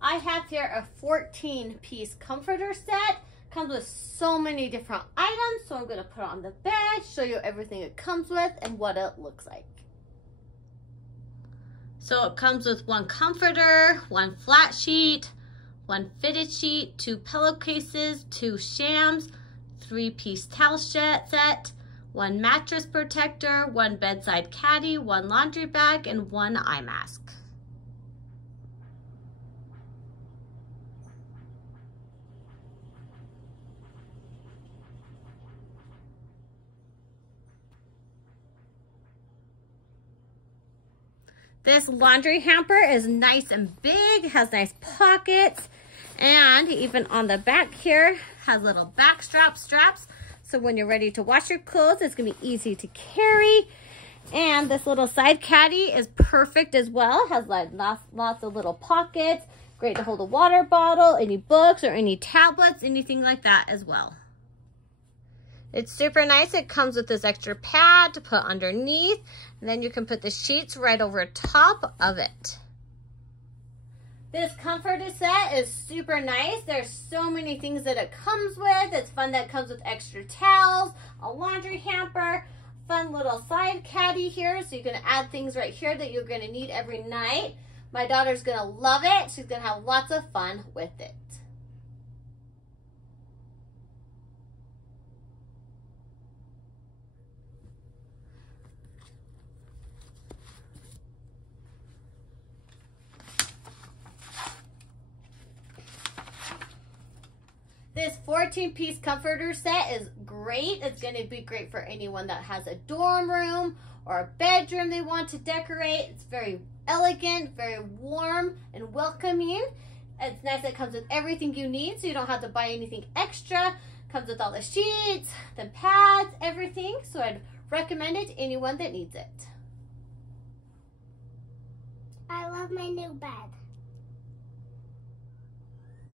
I have here a 14-piece comforter set. Comes with so many different items, so I'm going to put it on the bed, show you everything it comes with and what it looks like. So it comes with one comforter, one flat sheet, one fitted sheet, 2 pillowcases, 2 shams, 3-piece towel set, 1 mattress protector, 1 bedside caddy, 1 laundry bag, and 1 eye mask. This laundry hamper is nice and big, has nice pockets, and even on the back here has little back straps. So when you're ready to wash your clothes, it's gonna be easy to carry. And this little side caddy is perfect as well. Has like lots of little pockets. Great to hold a water bottle, any books or any tablets, anything like that as well. It's super nice. It comes with this extra pad to put underneath, and then you can put the sheets right over top of it. This comforter set is super nice. There's so many things that it comes with. It's fun that it comes with extra towels, a laundry hamper, fun little side caddy here, so you can add things right here that you're gonna need every night. My daughter's gonna love it. She's gonna have lots of fun with it. This 14-piece comforter set is great. It's going to be great for anyone that has a dorm room or a bedroom they want to decorate. It's very elegant, very warm and welcoming. It's nice that it comes with everything you need, so you don't have to buy anything extra. It comes with all the sheets, the pads, everything. So I'd recommend it to anyone that needs it. I love my new bed.